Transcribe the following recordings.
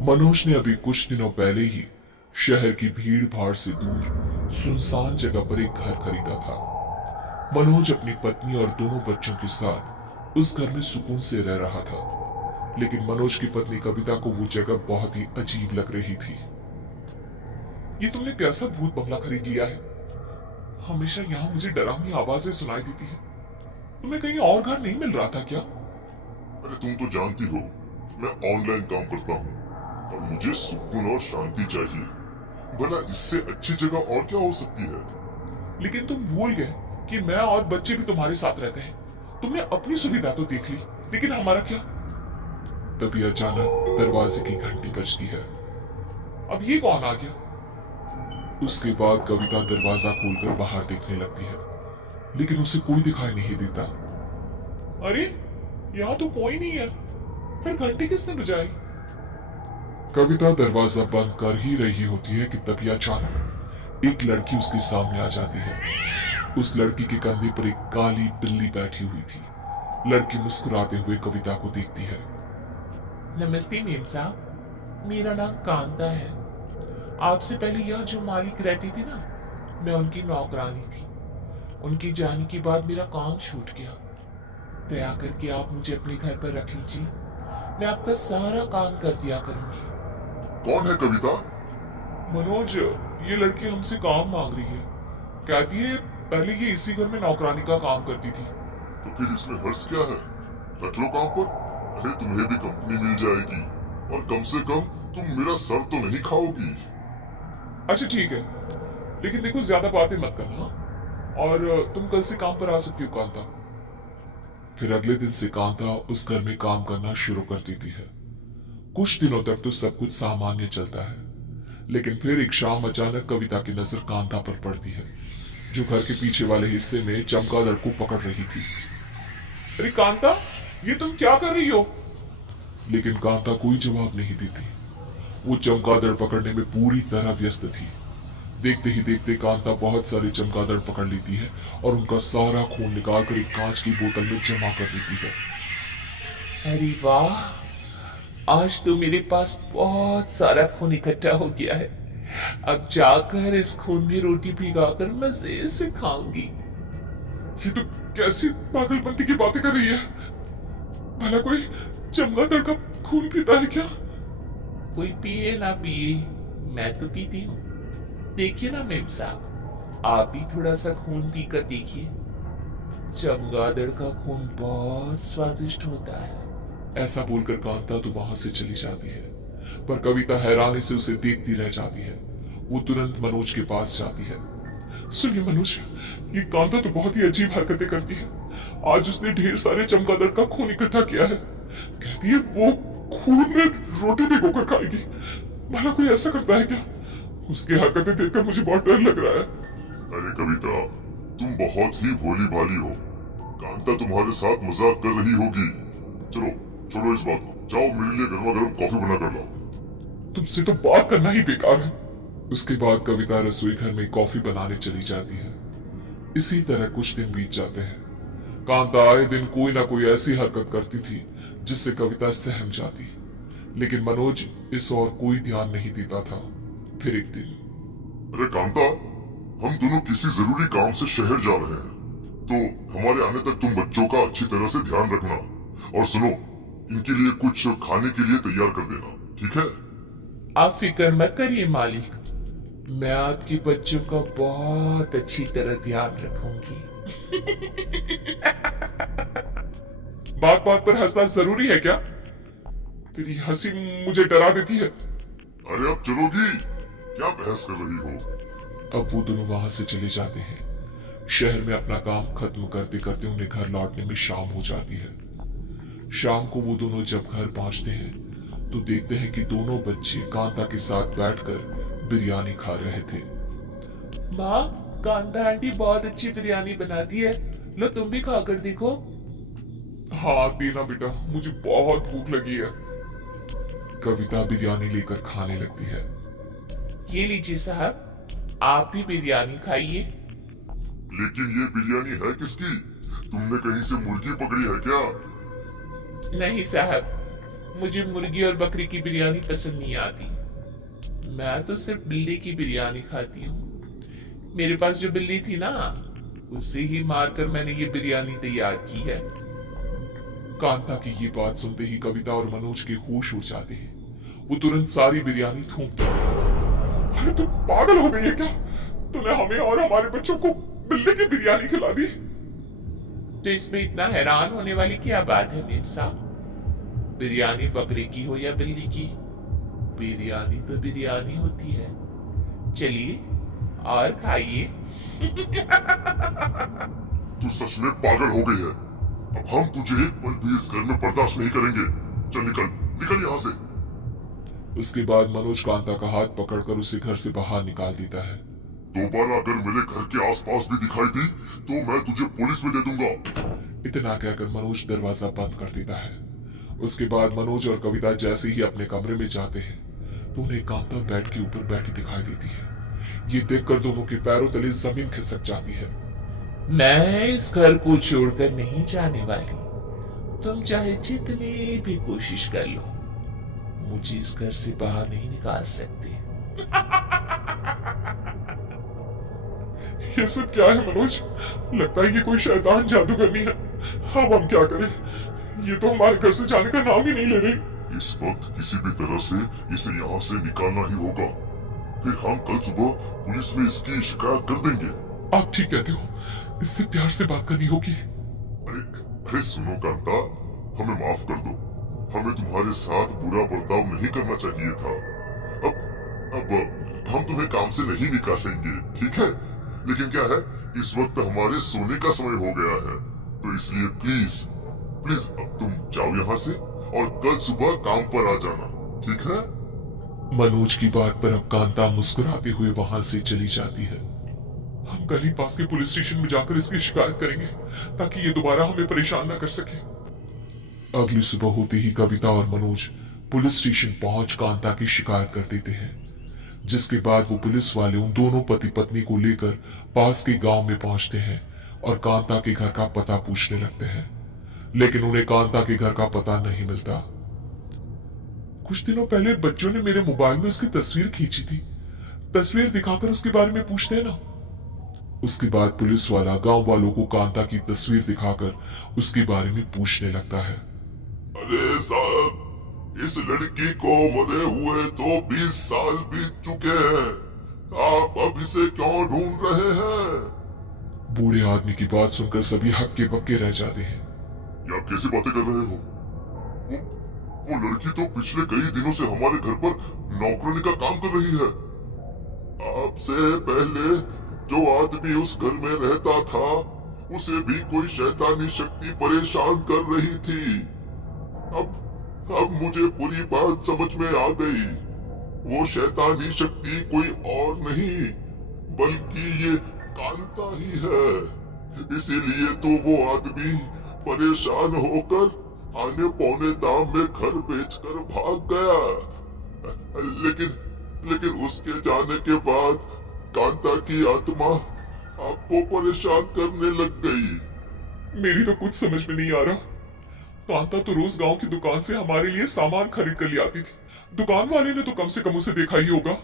मनोज ने अभी कुछ दिनों पहले ही शहर की भीड़ भाड़ से दूर सुनसान जगह पर एक घर खरीदा था। मनोज अपनी पत्नी और दोनों बच्चों के साथ उस घर में सुकून से रह रहा था, लेकिन मनोज की पत्नी कविता को वो जगह बहुत ही अजीब लग रही थी। ये तुमने कैसा भूत बंगला खरीद लिया है? हमेशा यहाँ मुझे डरावनी आवाजें सुनाई देती है। तुम्हें कहीं और घर नहीं मिल रहा था क्या? अरे तुम तो जानती हो मैं ऑनलाइन काम करता हूँ और मुझे सुकून और शांति चाहिए। भला इससे अच्छी जगह और क्या हो सकती है? लेकिन तुम भूल गए कि मैं और बच्चे भी तुम्हारे साथ रहते हैं। तुमने अपनी सुविधा तो देख ली, लेकिन हमारा क्या? तभी अचानक दरवाजे की घंटी बजती है। अब ये कौन आ गया? उसके बाद कविता दरवाजा खोलकर बाहर देखने लगती है, लेकिन उसे कोई दिखाई नहीं देता। अरे यहाँ तो कोई नहीं है, फिर घंटी किसने बजाई? कविता दरवाजा बंद कर ही रही होती है कि तभी अचानक एक लड़की उसके सामने आ जाती है। उस लड़की के कंधे पर एक काली बिल्ली बैठी हुई थी। लड़की मुस्कुराते हुए कविता को देखती है। नमस्ते मेम साहब, मेरा नाम कांता है। आपसे पहले यह जो मालिक रहती थी ना, मैं उनकी नौकरानी थी। उनके जाने के बाद मेरा काम छूट गया। दया करके आप मुझे अपने घर पर रख लीजिए, मैं आपका सारा काम कर दिया करूंगी। कौन है कविता? मनोज, ये लड़की हमसे काम मांग रही है। कहती है पहले ये इसी घर में नौकरानी का काम करती थी। तो फिर इसमें हर्ष क्या है? रख लो काम पर। अरे तुम्हें भी कंपनी मिल जाएगी और कम से कम तुम मेरा सर तो नहीं खाओगी। अच्छा ठीक है, लेकिन देखो ज्यादा बातें मत करना, और तुम कल से काम पर आ सकती हो कांता। फिर अगले दिन से कांता उस घर में काम करना शुरू कर देती है। कुछ दिनों तक तो सब कुछ सामान्य चलता है, लेकिन फिर एक शाम अचानक कविता की नजर कांता पर पड़ती है, जो घर के पीछे वाले हिस्से में चमगादड़ को पकड़ रही थी। अरे कांता, ये तुम क्या कर रही हो? लेकिन कांता कोई जवाब नहीं देती। वो चमगादड़ पकड़ने में पूरी तरह व्यस्त थी। देखते ही देखते कांता बहुत सारे चमगादड़ पकड़ लेती है और उनका सारा खून निकालकर एक कांच की बोतल में जमा कर देती है। अरे वाह, आज तो मेरे पास बहुत सारा खून इकट्ठा हो गया है। अब जाकर इस खून में रोटी भिगाकर मजे से खाऊंगी। ये तो कैसी पागलपंती की बातें कर रही है? भला कोई चमगादड़ का खून पीता है क्या? कोई पिए ना पिए, मैं तो पीती हूँ। देखिए ना मेम साहब, आप भी थोड़ा सा खून पीकर देखिए। चमगादड़ का खून बहुत स्वादिष्ट होता है। ऐसा बोलकर कांता तो वहां से चली जाती है, पर कविता हैरानी से उसे देखती रह जाती है। वो तुरंत मनोज के पास जाती है। सुनिए मनोज, ये कांता तो बहुत ही अजीब हरकतें करती है। आज उसने ढेर सारे चमगादड़ का खून इकट्ठा किया है। कहती है वो खून में रोटी भिगोकर खाएगी। भला कोई ऐसा करता है क्या? उसकी हरकतें देखकर मुझे बहुत डर लग रहा है। अरे कविता, तुम बहुत ही भोली भाली हो। कांता तुम्हारे साथ मजाक कर रही होगी। चलो छोड़ो इस बात को, जाओ मेरे लिए गर्मा गर्म कॉफी बना कर लाओ। तुमसे तो बात करना ही बेकार है। उसके बाद कविता रसोई घर में कॉफी बनाने चली जाती है। इसी तरह कुछ दिन बीत जाते हैं। कांता आए दिन कोई ना कोई ऐसी हरकत करती थी जिससे कविता सहम जाती, लेकिन मनोज इस और कोई ध्यान नहीं देता था। फिर एक दिन, अरे कांता, हम दोनों किसी जरूरी काम से शहर जा रहे हैं, तो हमारे आने तक तुम बच्चों का अच्छी तरह से ध्यान रखना। और सुनो, इनके लिए कुछ खाने के लिए तैयार कर देना, ठीक है? आप फिक्र मत करिए मालिक, मैं आपके बच्चों का बहुत अच्छी तरह ध्यान रखूंगी। बात बात पर हंसना जरूरी है क्या? तेरी हंसी मुझे डरा देती है। अरे अब चलोगी? क्या बहस कर रही हो? अब वो दोनों वहां से चले जाते हैं। शहर में अपना काम खत्म करते करते उन्हें घर लौटने में शाम हो जाती है। शाम को वो दोनों जब घर पहुंचते हैं तो देखते हैं कि दोनों बच्चे कांता के साथ बैठकर बिरयानी खा रहे थे। माँ, कांता आंटी बहुत अच्छी बिरयानी बनाती है, लो तुम भी खाकर देखो। हाँ देना बेटा, मुझे बहुत भूख लगी है। कविता बिरयानी लेकर खाने लगती है। ये लीजिए साहब, आप भी बिरयानी खाइए। लेकिन ये बिरयानी है किसकी? तुमने कहीं से मुर्गी पकड़ी है क्या? नहीं साहब, मुझे मुर्गी और बकरी की बिरयानी पसंद नहीं आती। मैं तो सिर्फ बिल्ली की बिरयानी खाती हूँ। मेरे पास जो बिल्ली थी ना, उसे ही मारकर मैंने ये बिरयानी तैयार की है। कांता की ये बात सुनते ही कविता और मनोज के होश उड़ जाते हैं। वो तुरंत सारी बिरयानी थूक देते हैं। अरे तुम पागल हो गई है क्या? तूने हमें और हमारे बच्चों को बिल्ली की बिरयानी खिला दी? तो इसमें इतना हैरान होने वाली क्या बात है मेम साहब? बिरयानी बकरे की हो या बिल्ली की, बिरयानी तो बिरयानी होती है। चलिए और खाइए। तू सच में पागल हो गई है। अब हम तुझे एक पल भी इस घर में बर्दाश्त नहीं करेंगे। चल निकल, निकल यहाँ से। उसके बाद मनोज कांता का हाथ पकड़कर उसे घर से बाहर निकाल देता है। दोबारा अगर मेरे घर के आसपास भी दिखाई दी तो मैं तुझे पुलिस में दे दूंगा। इतना कहकर मनोज दरवाजा बंद कर देता है। उसके बाद मनोज और कविता जैसे ही अपने कमरे में जाते हैं तो उन्हें कांता बेड के ऊपर बैठी दिखाई देती है। ये देखकर दोनों के पैरों तले जमीन खिसक जाती है। मैं इस घर को छोड़कर नहीं जाने वाली। तुम चाहे जितनी भी कोशिश कर लो, मुझे इस घर से बाहर नहीं निकाल सकते। ये सब क्या है मनोज? लगता है ये कोई शैतान जादूगरनी है। अब हम क्या करें? ये तो हमारे घर से जाने का नाम ही नहीं ले रही। इस वक्त किसी भी तरह से इसे यहाँ से निकालना ही होगा। फिर हम कल सुबह पुलिस में इसकी शिकायत कर देंगे। आप ठीक कहते हो, इससे प्यार से बात करनी होगी। अरे अरे सुनो कांता, हमें माफ कर दो। हमें तुम्हारे साथ बुरा बर्ताव नहीं करना चाहिए था। अब हम तुम्हें काम से नहीं निकालेंगे, ठीक है? लेकिन क्या है, इस वक्त हमारे सोने का समय हो गया है, तो इसलिए प्लीज प्लीज अब तुम जाओ यहाँ से और कल सुबह काम पर आ जाना, ठीक है? मनोज की बात पर अब कांता मुस्कुराते हुए वहां से चली जाती है। हम कल ही पास के पुलिस स्टेशन में जाकर इसकी शिकायत करेंगे ताकि ये दोबारा हमें परेशान न कर सके। अगली सुबह होते ही कविता और मनोज पुलिस स्टेशन पहुंच कांता की शिकायत कर देते हैं, जिसके बाद वो पुलिस वाले उन दोनों पति पत्नी को लेकर पास के गांव में पहुंचते हैं और कांता के घर का पता पूछने लगते हैं, लेकिन उन्हें कांता के घर का पता नहीं मिलता। कुछ दिनों पहले बच्चों ने मेरे मोबाइल में उसकी तस्वीर खींची थी। तस्वीर दिखाकर उसके बारे में पूछते हैं ना। उसके बाद पुलिस वाला गांव वालों को कांता की तस्वीर दिखाकर उसके बारे में पूछने लगता है। अरे साहब, इस लड़की को मरे हुए तो 20 साल बीत चुके हैं। आप अब इसे क्यों ढूंढ रहे हैं? बूढ़े आदमी की बात सुनकर सभी हक्के बक्के रह जाते हैं। क्या कैसी बातें कर रहे हो? वो लड़की तो पिछले कई दिनों से हमारे घर पर नौकरानी का काम कर रही है। आपसे पहले जो आदमी उस घर में रहता था, उसे भी कोई शैतानी शक्ति परेशान कर रही थी। अब मुझे पूरी बात समझ में आ गई। वो शैतानी शक्ति कोई और नहीं बल्कि ये कांता ही है। इसीलिए तो वो आदमी परेशान होकर आने पौने दाम में घर बेचकर भाग गया। लेकिन उसके जाने के बाद कांता की आत्मा आपको परेशान करने लग गई। मेरी तो कुछ समझ में नहीं आ रहा। कांता तो रोज गांव की दुकान से हमारे लिए सामान खरीद कर ले आती थी। दुकान वाले ने तो कम से कम उसे देखा ही होगा।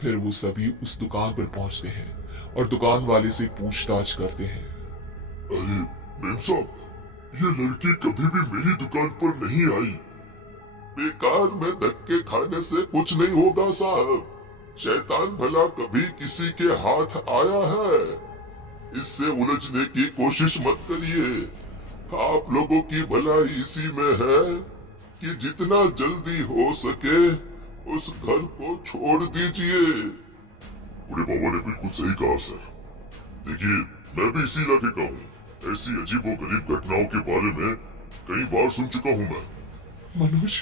फिर वो सभी उस दुकान पर पहुंचते हैं और दुकान वाले से पूछताछ करते हैं। अरे मेम साहब, ये लड़की कभी भी मेरी दुकान पर नहीं आई। बेकार में धक्के खाने से कुछ नहीं होगा साहब। शैतान भला कभी किसी के हाथ आया है? इससे उलझने की कोशिश मत करिए। आप लोगों की भलाई इसी में है कि जितना जल्दी हो सके उस घर को छोड़ दीजिए। बूढ़े बाबा ने बिल्कुल सही कहा सर। देखिए, मैं भी इसी इलाके का हूँ। ऐसी अजीबोगरीब घटनाओं के बारे में कई बार सुन चुका हूँ मैं। मनोज,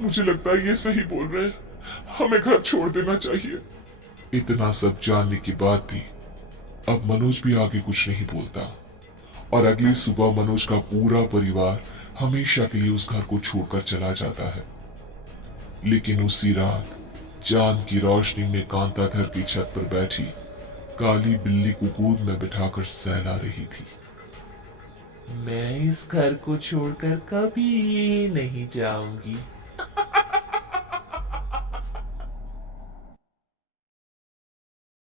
मुझे लगता है ये सही बोल रहे हैं। हमें घर छोड़ देना चाहिए। इतना सब जानने के बाद भी अब मनोज भी आगे कुछ नहीं बोलता और अगली सुबह मनोज का पूरा परिवार हमेशा के लिए उस घर को छोड़कर चला जाता है। लेकिन उसी रात चांद की रोशनी में कांता घर की छत पर बैठी काली बिल्ली को गोद में बिठाकर सहला रही थी। मैं इस घर को छोड़कर कभी नहीं जाऊंगी।